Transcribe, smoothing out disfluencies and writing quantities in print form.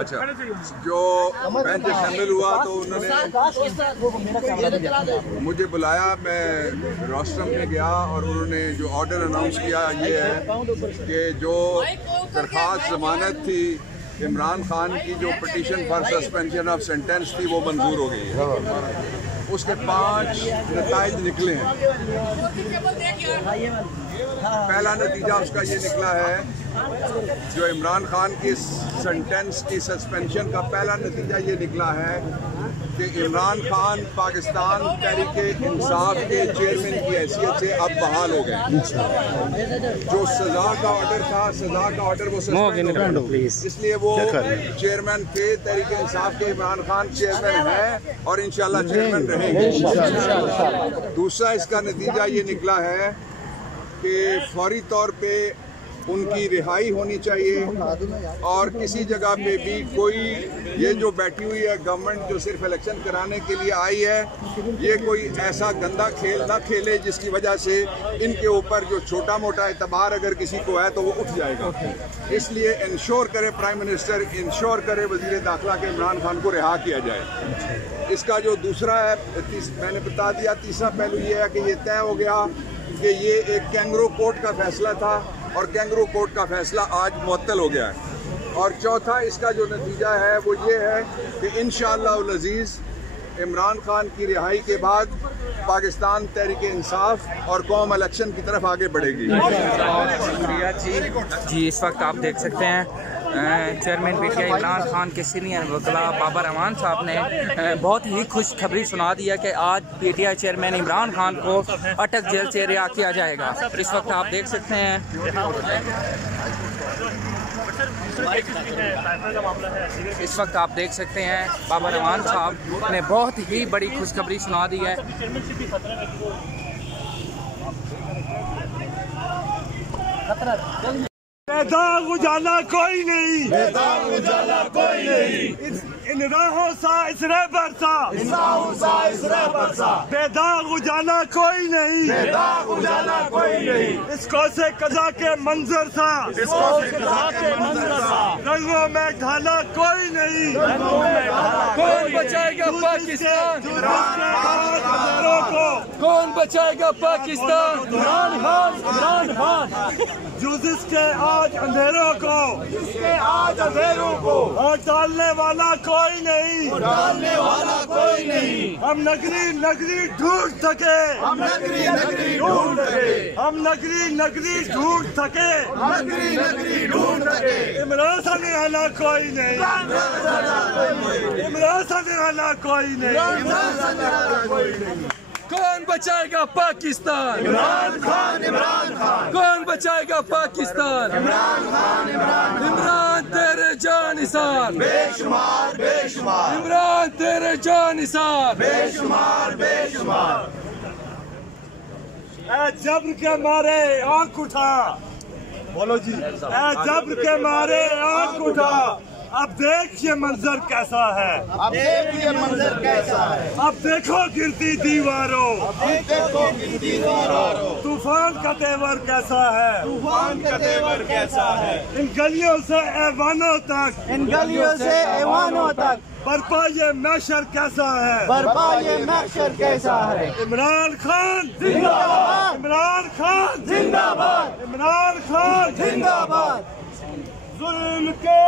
اچھا جو بینچ شامل ہوا تو انہوں نے مجھے بلایا، میں روسٹرم میں گیا اور انہوں نے جو آرڈر اناؤنس کیا یہ ہے کہ جو درخواست ضمانت تھی عمران خان کی، جو petition for suspension of sentence تھی، وہ منظور ہو گئی ہے۔ اس کے 5 نتائج نکلے ہیں۔ پہلا نتیجہ اس کا یہ نکلا ہے، جو عمران خان کی سینٹینس کی سسپینشن کا پہلا نتیجہ یہ نکلا ہے کہ عمران خان پاکستان تحریک انصاف کے چیئرمین کی حیثیت سے اب بحال ہو گئے۔ جو سزا کا آرڈر تھا، سزا کا آرڈر وہ سسپینڈ ہو گیا، اس لیے وہ چیئرمین تھے تحریک انصاف کے، عمران خان چیئرمین ہیں اور انشاءاللہ چیئرمین رہیں گے۔ دوسرا اس کا نتیجہ یہ نکلا ہے کہ فوری طور پہ ان کی رہائی ہونی چاہیے، اور کسی جگہ پہ بھی کوئی یہ جو بیٹھی ہوئی ہے گورنمنٹ جو صرف الیکشن کرانے کے لیے آئی ہے، یہ کوئی ایسا گندا کھیل نہ کھیلے جس کی وجہ سے ان کے اوپر جو چھوٹا موٹا اعتبار اگر کسی کو ہے تو وہ اٹھ جائے گا۔ اس لیے انشور کرے پرائم منسٹر، انشور کرے وزیر داخلہ کے عمران خان کو رہا کیا جائے۔ اس کا جو دوسرا ہے، میں نے بتا دیا، تیسرا پہلو یہ ہے کہ یہ طے ہو گیا کہ یہ ایک کینگرو کورٹ کا فیصلہ تھا اور کینگرو کورٹ کا فیصلہ آج معطل ہو گیا ہے۔ اور چوتھا اس کا جو نتیجہ ہے وہ یہ ہے کہ انشاءاللہ العزیز عمران خان کی رہائی کے بعد پاکستان تحریک انصاف اور قوم الیکشن کی طرف آگے بڑھے گی۔ شکریہ جی۔ اس وقت آپ دیکھ سکتے ہیں chairman P T I Imran Khan کے سینئر وکلا بابر امان صاحب نے بہت ہی خوشخبری سنا دی ہے کہ آج P T I chairman Imran Khan کو اٹک جیل سے رہا کیا جائے گا۔ اس وقت آپ دیکھ سکتے ہیں بابر امان صاحب نے بہت ہی بڑی خوشخبری سنا دی ہے۔ داغ اجالا کوئی نہیں، ان راہوں سا اسرے برسا، بے داغ اجالا کوئی نہیں، اس کو سے قضا کے منظر سا، رنگوں میں ڈھالا کوئی نہیں، کون بچائے گا پاکستان؟ کون بچائے گا پاکستان؟ عمران خان جو جس کے آج اندھیروں کو اور ڈالنے والا کوئی نہیں، ہم نگری ڈھونڈ سکے، عمران سے نہانا کوئی نہیں، کون بچائے گا پاکستان؟ عمران خان کون بچائے گا پاکستان؟ عمران تیرے جان نثار، عمران تیرے جان نثار، اے جبر کے مارے آنکھ اٹھا، بولو جی، اے جبر کے مارے آنکھ اٹھا، اب دیکھ یہ منظر کیسا ہے، اب دیکھو گرتی دیواروں، طوفان کا تیور کیسا ہے، ان گلیوں سے ایوانوں تک برپا یہ محشر کیسا ہے، عمران خان زندہ باد، ظلم کے